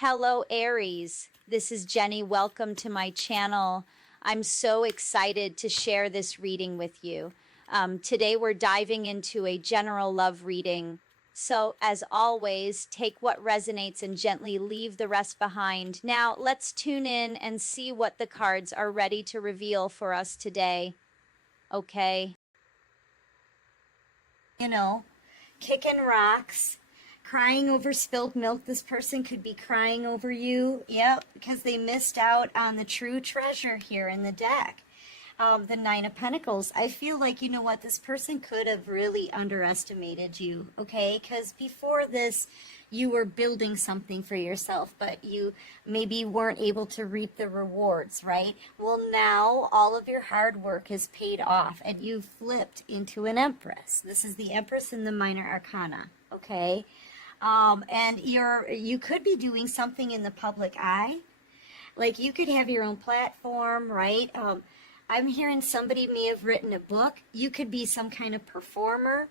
Hello, Aries. This is Jenny. Welcome to my channel. I'm so excited to share this reading with you. Today, we're diving into a general love reading. So, as always, take what resonates and gently leave the rest behind. Now, let's tune in and see what the cards are ready to reveal for us today. Okay. Kicking rocks, crying over spilled milk. This person could be crying over you. Yep, because they missed out on the true treasure here in the deck. The Nine of Pentacles. I feel like, this person could have really underestimated you, okay? Because before this, you were building something for yourself, but you maybe weren't able to reap the rewards, right? Well, now all of your hard work is paid off, and you flipped into an Empress. This is the Empress in the Minor Arcana, okay? And you could be doing something in the public eye. Like, you could have your own platform, right? I'm hearing somebody may have written a book. You could be some kind of performer.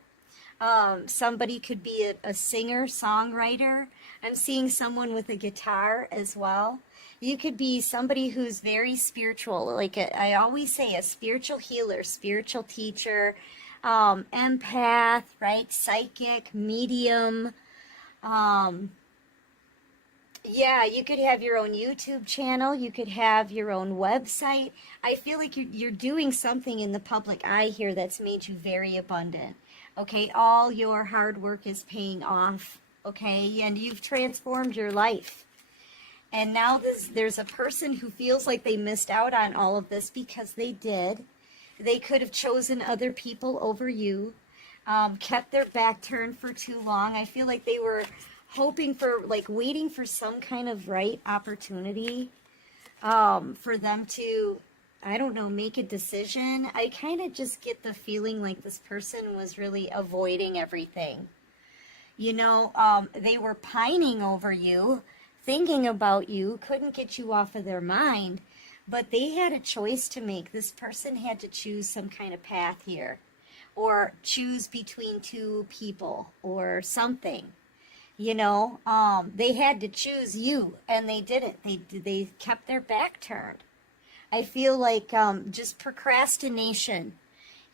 Somebody could be a singer, songwriter. I'm seeing someone with a guitar as well. You could be somebody who's very spiritual. I always say, a spiritual healer, spiritual teacher, empath, right? Psychic, medium. Yeah, you could have your own YouTube channel. You could have your own website. I feel like you're doing something in the public eye here that's made you very abundant. Okay, all your hard work is paying off. Okay, and you've transformed your life. And now there's a person who feels like they missed out on all of this because they did. They could have chosen other people over you, kept their back turned for too long. I feel like they were hoping for, waiting for some kind of right opportunity for them to, I don't know, make a decision. I kind of just get the feeling like this person was really avoiding everything. They were pining over you, thinking about you, couldn't get you off of their mind, but they had a choice to make. This person had to choose some kind of path here, or choose between two people or something. They had to choose you, and they didn't. They kept their back turned. I feel like just procrastination.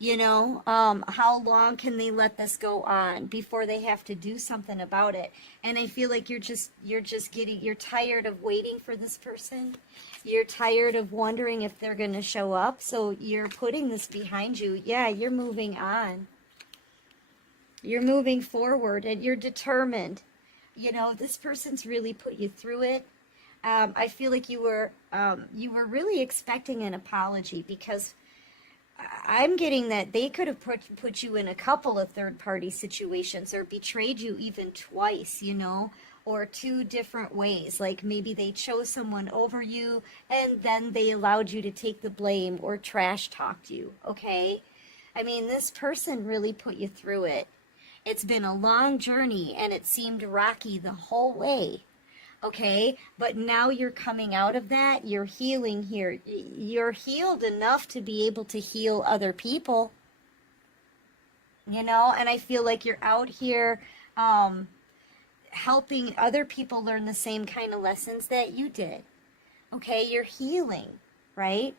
How long can they let this go on before they have to do something about it? And I feel like you're tired of waiting for this person. You're tired of wondering if they're going to show up. So you're putting this behind you. Yeah, you're moving on. You're moving forward, and you're determined. This person's really put you through it. I feel like you were really expecting an apology, because I'm getting that they could have put you in a couple of third-party situations, or betrayed you even twice, or two different ways. Like, maybe they chose someone over you, and then they allowed you to take the blame or trash talked you, okay? I mean, this person really put you through it. It's been a long journey, and it seemed rocky the whole way, okay? But now you're coming out of that. You're healing here. You're healed enough to be able to heal other people, and I feel like you're out here helping other people learn the same kind of lessons that you did, okay? You're healing, right?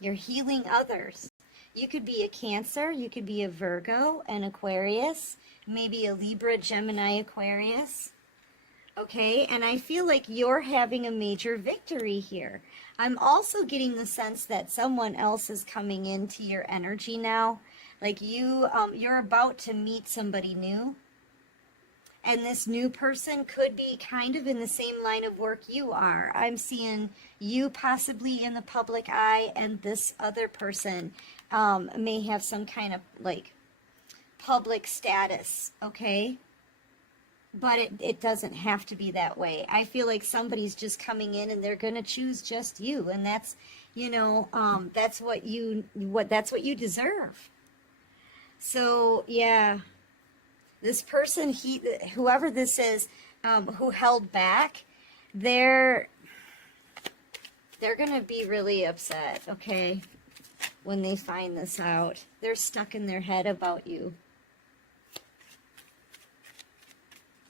You're healing others. You could be a Cancer, you could be a Virgo, an Aquarius, maybe a Libra, Gemini, Aquarius. Okay, and I feel like you're having a major victory here. I'm also getting the sense that someone else is coming into your energy now. Like you're about to meet somebody new. And this new person could be kind of in the same line of work you are. I'm seeing you possibly in the public eye, and this other person may have some kind of public status, okay? But it doesn't have to be that way. I feel like somebody's just coming in and they're going to choose just you, and that's that's what you deserve. So yeah. This person, whoever this is, who held back, they're going to be really upset, okay, when they find this out. They're stuck in their head about you.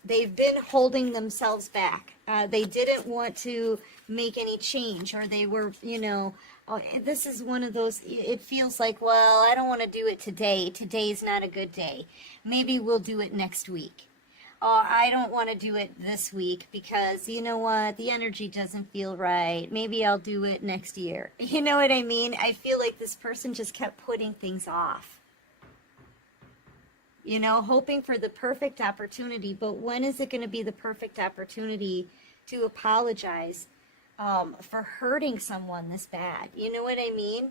They've been holding themselves back. They didn't want to make any change, or they were, you know, oh, this is one of those, it feels like, well, I don't want to do it today. Today's not a good day. Maybe we'll do it next week. Oh, I don't want to do it this week because, you know what, the energy doesn't feel right. Maybe I'll do it next year. You know what I mean? I feel like this person just kept putting things off. You know, hoping for the perfect opportunity. But when is it going to be the perfect opportunity to apologize for hurting someone this bad? You know what I mean?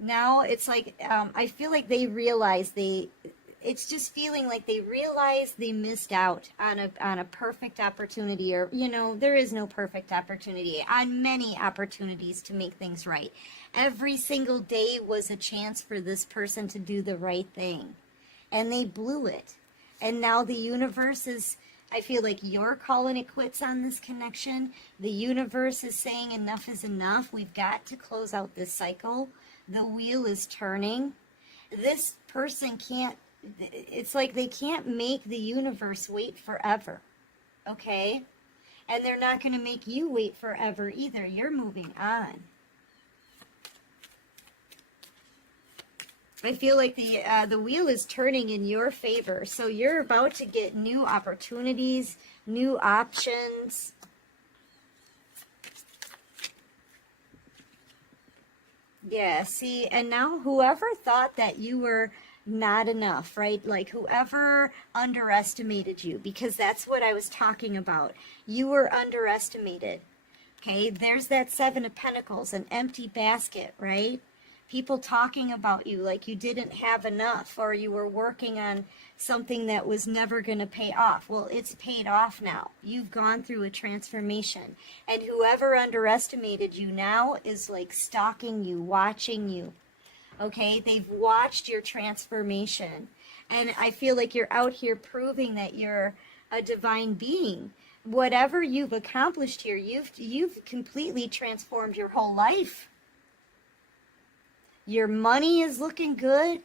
Now it's like, I feel like they realize it's just feeling like they realize they missed out on a perfect opportunity, or, you know, there is no perfect opportunity, on many opportunities to make things right. Every single day was a chance for this person to do the right thing, and they blew it. And now the universe is, I feel like you're calling it quits on this connection. The universe is saying enough is enough. We've got to close out this cycle. The wheel is turning. This person can't, it's like they can't make the universe wait forever, okay? And they're not going to make you wait forever either. You're moving on. I feel like the wheel is turning in your favor. So you're about to get new opportunities, new options. Yeah, see, and now whoever thought that you were not enough, right? Like whoever underestimated you, because that's what I was talking about. You were underestimated. Okay, there's that Seven of Pentacles, an empty basket, right? People talking about you like you didn't have enough, or you were working on something that was never going to pay off. Well, it's paid off now. You've gone through a transformation. And whoever underestimated you now is like stalking you, watching you. Okay, they've watched your transformation. And I feel like you're out here proving that you're a divine being. Whatever you've accomplished here, you've completely transformed your whole life. Your money is looking good.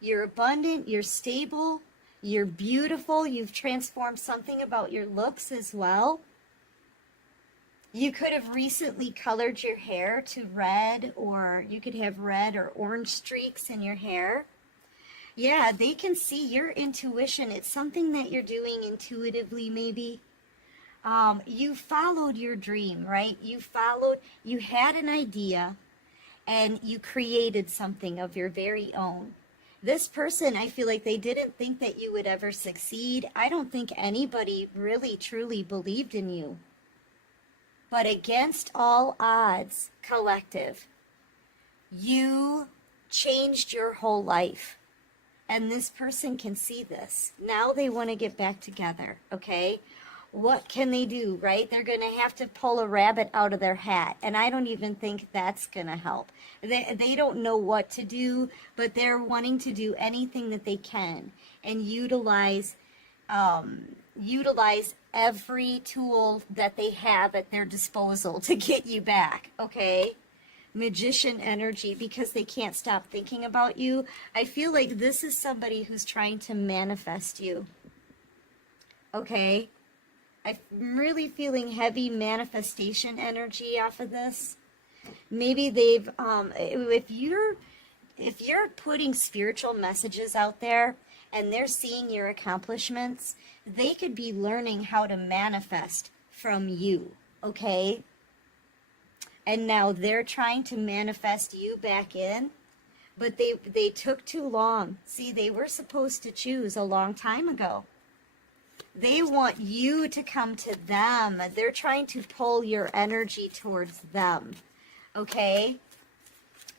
You're abundant. You're stable. You're beautiful. You've transformed something about your looks as well. You could have recently colored your hair to red, or you could have red or orange streaks in your hair. Yeah, they can see your intuition. It's something that you're doing intuitively, maybe. You followed your dream, right? You had an idea, and you created something of your very own. This person, I feel like they didn't think that you would ever succeed. I don't think anybody really truly believed in you. But against all odds, collective, you changed your whole life. And this person can see this. Now they want to get back together, okay? What can they do, right? They're going to have to pull a rabbit out of their hat. And I don't even think that's going to help. They don't know what to do, but they're wanting to do anything that they can and utilize every tool that they have at their disposal to get you back, okay? Magician energy, because they can't stop thinking about you. I feel like this is somebody who's trying to manifest you, okay? I'm really feeling heavy manifestation energy off of this. Maybe they've, if you're putting spiritual messages out there and they're seeing your accomplishments, they could be learning how to manifest from you, okay? And now they're trying to manifest you back in, but they took too long. See, they were supposed to choose a long time ago. They want you to come to them. They're trying to pull your energy towards them, okay?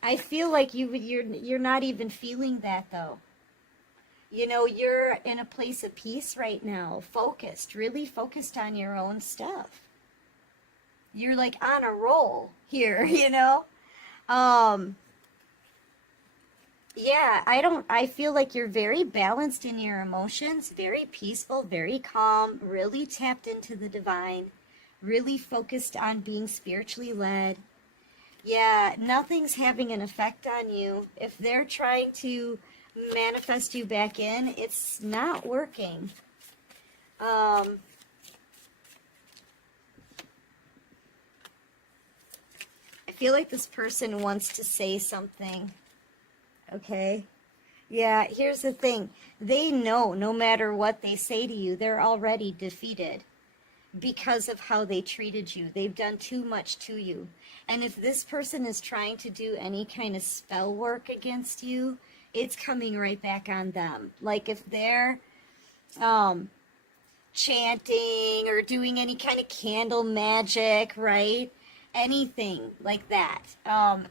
I feel like you're not even feeling that, though. You know, you're in a place of peace right now, focused, really focused on your own stuff. You're like on a roll here, you know? Yeah, I feel like you're very balanced in your emotions, very peaceful, very calm, really tapped into the divine, really focused on being spiritually led. Yeah, nothing's having an effect on you. If they're trying to manifest you back in, it's not working. I feel like this person wants to say something. Okay? Yeah, here's the thing. They know no matter what they say to you, they're already defeated because of how they treated you. They've done too much to you. And if this person is trying to do any kind of spell work against you, it's coming right back on them. Like if they're chanting or doing any kind of candle magic, right? Anything like that,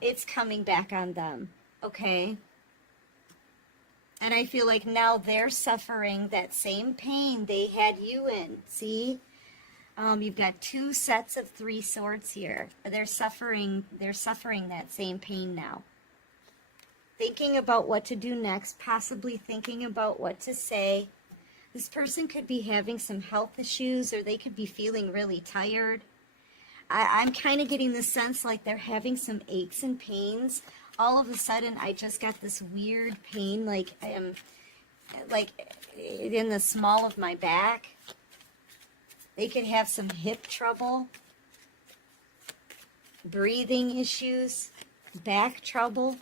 it's coming back on them, okay? And I feel like now they're suffering that same pain they had you in. See? You've got 2 sets of 3 swords here. They're suffering that same pain now. Thinking about what to do next, possibly thinking about what to say. This person could be having some health issues, or they could be feeling really tired. I'm kind of getting the sense like they're having some aches and pains. All of a sudden, I just got this weird pain, like in the small of my back. They could have some hip trouble, breathing issues, back trouble.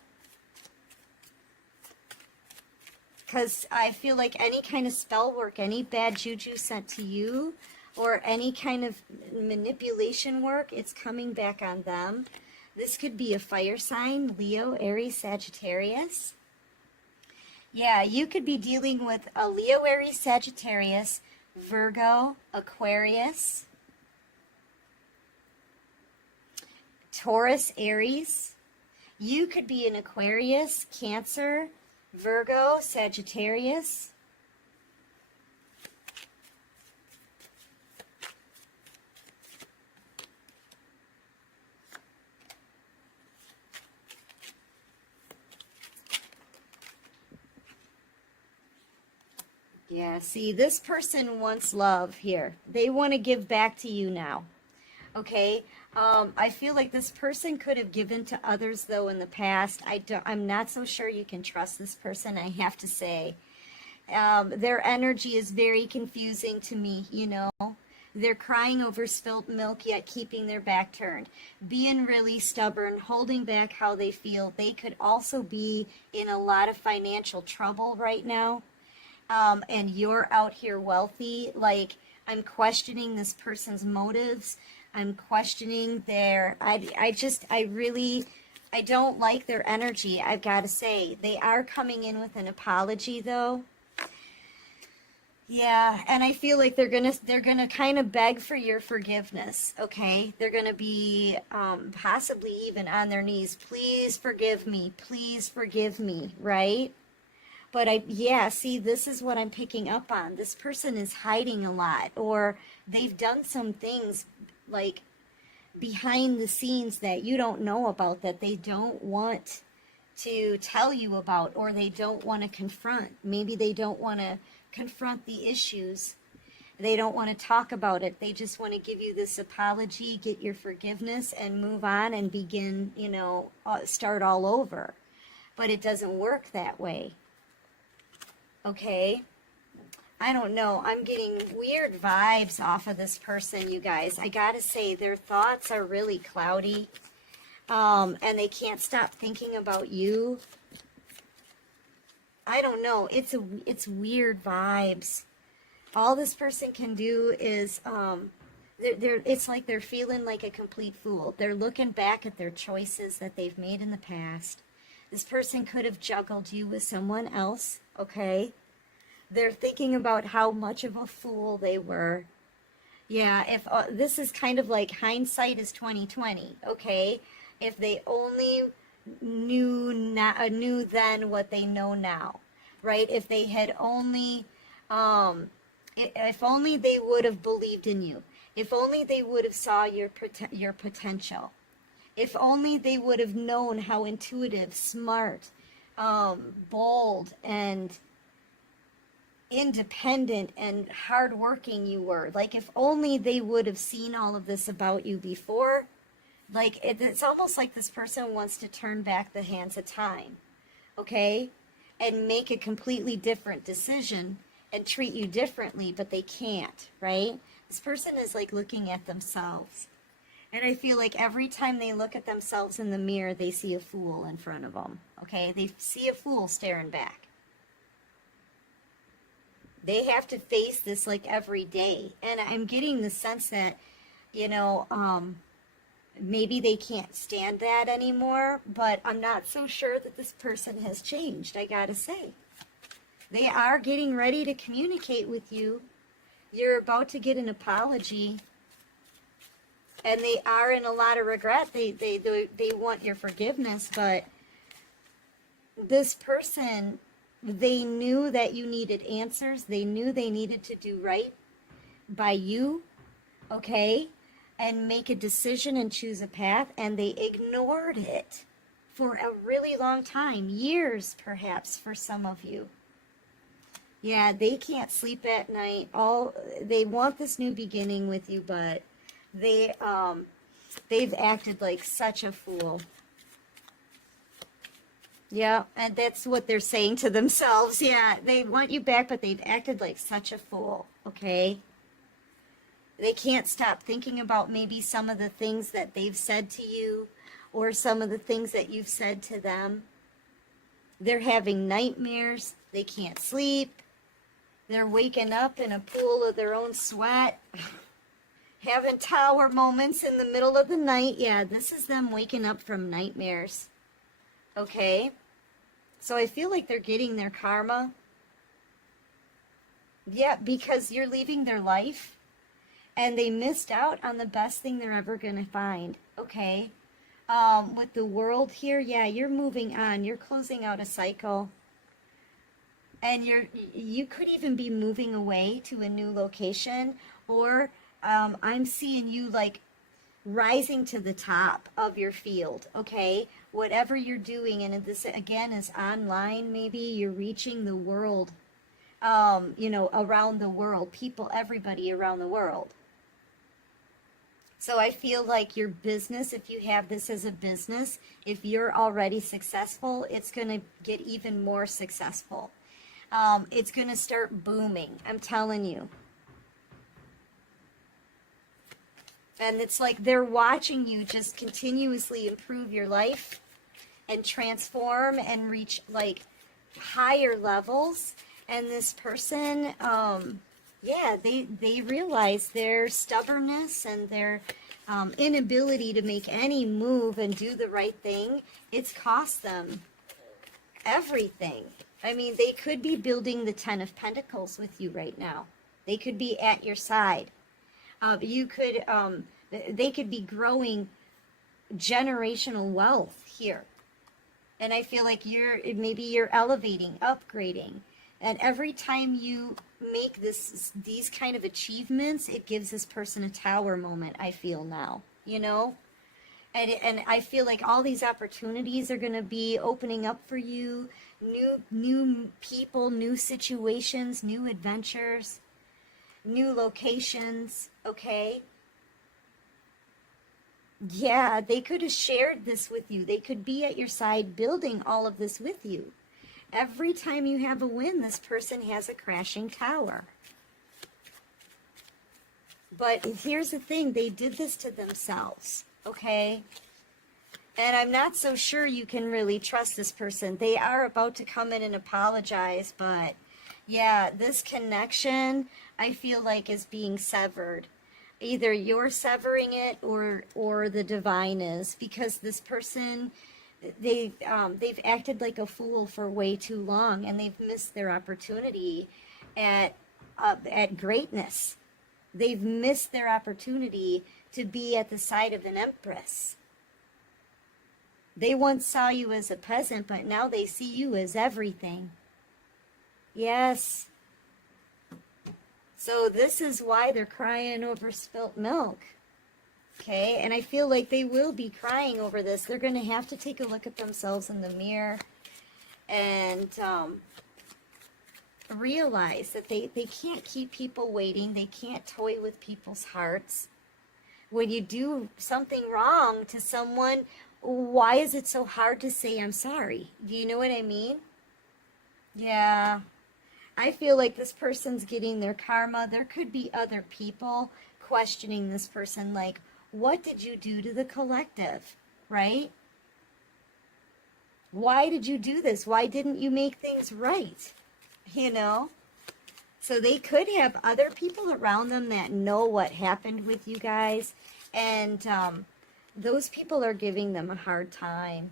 Because I feel like any kind of spell work, any bad juju sent to you, or any kind of manipulation work, it's coming back on them. This could be a fire sign, Leo, Aries, Sagittarius. Yeah, you could be dealing with a Leo, Aries, Sagittarius, Virgo, Aquarius, Taurus, Aries. You could be an Aquarius, Cancer, Virgo, Sagittarius. Yeah, see, this person wants love here. They want to give back to you now. Okay? I feel like this person could have given to others, though, in the past. I'm not so sure you can trust this person, I have to say. Their energy is very confusing to me, you know. They're crying over spilt milk, yet keeping their back turned. Being really stubborn, holding back how they feel. They could also be in a lot of financial trouble right now. And you're out here wealthy. Like, I'm questioning this person's motives. I'm questioning their, I don't like their energy, I've got to say. They are coming in with an apology, though. Yeah, and I feel like they're gonna kind of beg for your forgiveness, okay? They're gonna be possibly even on their knees. Please forgive me, right? But see, this is what I'm picking up on. This person is hiding a lot, or they've done some things like behind the scenes that you don't know about, that they don't want to tell you about, or they don't want to confront. Maybe they don't want to confront the issues. They don't want to talk about it. They just want to give you this apology, get your forgiveness, and move on and begin, start all over. But it doesn't work that way. Okay? I don't know. I'm getting weird vibes off of this person, you guys. I gotta say, their thoughts are really cloudy. And they can't stop thinking about you. I don't know. It's weird vibes. All this person can do is, it's like they're feeling like a complete fool. They're looking back at their choices that they've made in the past. This person could have juggled you with someone else, okay? They're thinking about how much of a fool they were. Yeah, if this is kind of like hindsight is 20/20, okay? If they only knew then what they know now, right? If they had only, if only they would have believed in you. If only they would have saw your potential. If only they would have known how intuitive, smart, bold, and independent and hardworking you were. Like, if only they would have seen all of this about you before. Like, it's almost like this person wants to turn back the hands of time, okay? And make a completely different decision and treat you differently, but they can't, right? This person is like looking at themselves. And I feel like every time they look at themselves in the mirror, they see a fool in front of them, okay? They see a fool staring back. They have to face this like every day. And I'm getting the sense that, you know, maybe they can't stand that anymore, but I'm not so sure that this person has changed, I gotta say. They are getting ready to communicate with you. You're about to get an apology. And they are in a lot of regret. They want your forgiveness, but this person, they knew that you needed answers. They knew they needed to do right by you, okay? And make a decision and choose a path, and they ignored it for a really long time, years perhaps for some of you. Yeah, they can't sleep at night. They want this new beginning with you, but they've acted like such a fool. Yeah, and that's what they're saying to themselves. Yeah, they want you back, but they've acted like such a fool, okay? They can't stop thinking about maybe some of the things that they've said to you or some of the things that you've said to them. They're having nightmares. They can't sleep. They're waking up in a pool of their own sweat. Having tower moments in the middle of the night. Yeah, this is them waking up from nightmares. Okay? So I feel like they're getting their karma. Yeah, because you're leaving their life. And they missed out on the best thing they're ever going to find. Okay? With the world here, yeah, you're moving on. You're closing out a cycle. And you could even be moving away to a new location, or I'm seeing you like rising to the top of your field, okay? Whatever you're doing, and this again is online, maybe you're reaching the world, you know, around the world, people, everybody around the world. So I feel like your business, if you have this as a business, if you're already successful, it's going to get even more successful. It's going to start booming, I'm telling you. And it's like they're watching you just continuously improve your life and transform and reach like higher levels. And this person, yeah, they realize their stubbornness and their inability to make any move and do the right thing. It's cost them everything. I mean, they could be building the 10 of Pentacles with you right now. They could be at your side. They could be growing generational wealth here. And I feel like maybe you're elevating, upgrading. And every time you make these kind of achievements, it gives this person a tower moment, I feel now, you know? And I feel like all these opportunities are going to be opening up for you. New people, new situations, new adventures, new locations, okay? Yeah, they could have shared this with you. They could be at your side building all of this with you. Every time you have a win, this person has a crashing tower. But here's the thing, they did this to themselves, okay? And I'm not so sure you can really trust this person. They are about to come in and apologize, but yeah, this connection, I feel like, is being severed. Either you're severing it or the divine is, because this person, they've acted like a fool for way too long, and they've missed their opportunity at greatness. They've missed their opportunity to be at the side of an empress. They once saw you as a peasant, but now they see you as everything. Yes. So this is why they're crying over spilt milk. Okay, and I feel like they will be crying over this. They're going to have to take a look at themselves in the mirror and realize that they can't keep people waiting. They can't toy with people's hearts. When you do something wrong to someone, why is it so hard to say I'm sorry? Do you know what I mean? Yeah. I feel like this person's getting their karma. There could be other people questioning this person, like, what did you do to the collective, right? Why did you do this? Why didn't you make things right? You know? So they could have other people around them that know what happened with you guys. And those people are giving them a hard time.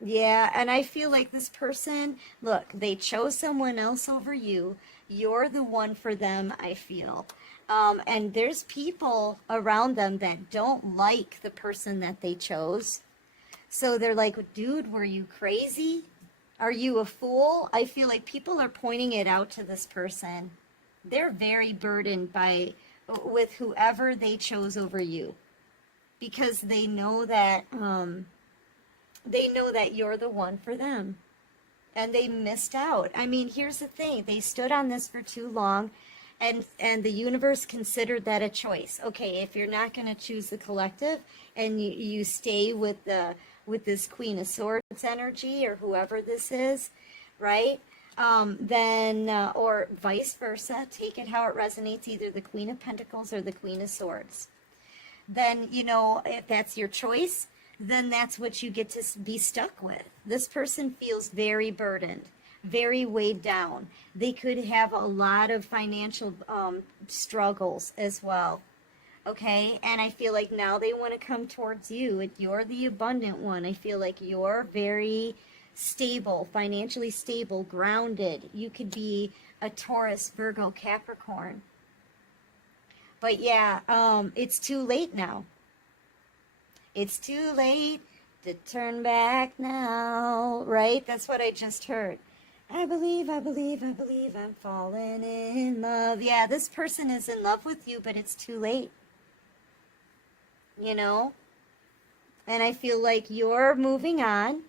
Yeah, and I feel like this person, look, they chose someone else over you. You're the one for them, I feel. And there's people around them that don't like the person that they chose. So they're like, dude, were you crazy? Are you a fool? I feel like people are pointing it out to this person. They're very burdened with whoever they chose over you, because they know that you're the one for them, and they missed out. I mean, here's the thing: they stood on this for too long, and the universe considered that a choice. Okay, if you're not going to choose the collective, and you stay with this Queen of Swords energy, or whoever this is, right? Then, or vice versa, take it how it resonates, either the Queen of Pentacles or the Queen of Swords. Then, you know, if that's your choice, then that's what you get to be stuck with. This person feels very burdened, very weighed down. They could have a lot of financial struggles as well. Okay, and I feel like now they want to come towards you. You're the abundant one. I feel like you're very stable, financially stable, grounded. You could be a Taurus, Virgo, Capricorn. But yeah, it's too late now. It's too late to turn back now, right? That's what I just heard. I believe I'm falling in love. Yeah, this person is in love with you, but it's too late. You know? And I feel like you're moving on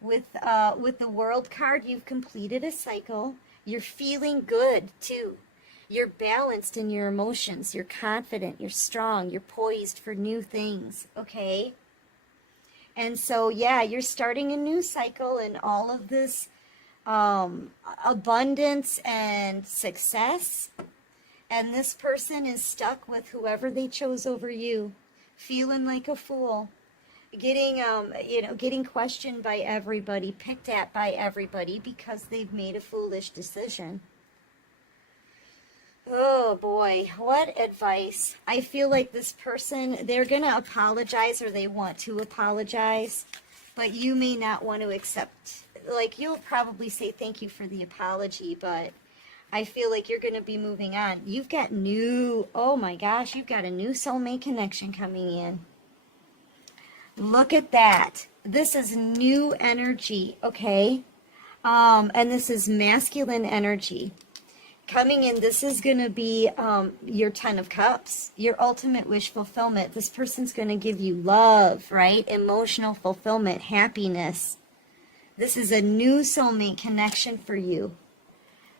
with the World card. You've completed a cycle. You're feeling good too. You're balanced in your emotions. You're confident. You're strong. You're poised for new things. Okay? And so, yeah, you're starting a new cycle, and all of this abundance and success. And this person is stuck with whoever they chose over you, feeling like a fool, getting questioned by everybody, picked at by everybody because they've made a foolish decision. Oh boy, what advice. I feel like this person, they're going to apologize, or they want to apologize, but you may not want to accept. Like, you'll probably say thank you for the apology, but I feel like you're going to be moving on. You've got oh my gosh, you've got a new soulmate connection coming in. Look at that. This is new energy, okay? And this is masculine energy. Coming in, this is going to be your 10 of Cups, your ultimate wish fulfillment. This person's going to give you love, right? Emotional fulfillment, happiness. This is a new soulmate connection for you.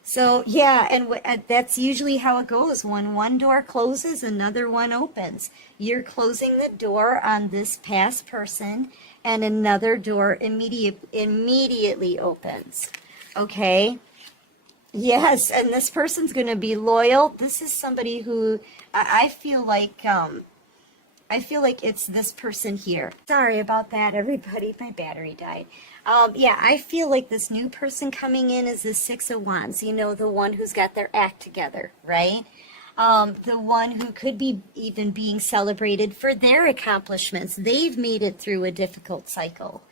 So, yeah, and that's usually how it goes. When one door closes, another one opens. You're closing the door on this past person, and another door immediately opens. Okay? Yes, and this person's going to be loyal. This is somebody who I feel like it's this person here. Sorry about that, everybody. My battery died. Yeah, I feel like this new person coming in is the Six of Wands. You know, the one who's got their act together, right? The one who could be even being celebrated for their accomplishments. They've made it through a difficult cycle,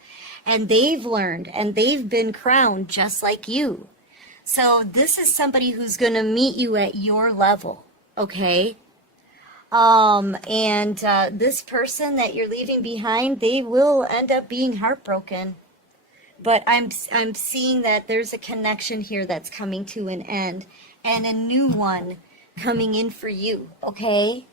and they've learned, and they've been crowned just like you. So this is somebody who's going to meet you at your level, okay? This person that you're leaving behind, they will end up being heartbroken. But I'm seeing that there's a connection here that's coming to an end, and a new one coming in for you, okay?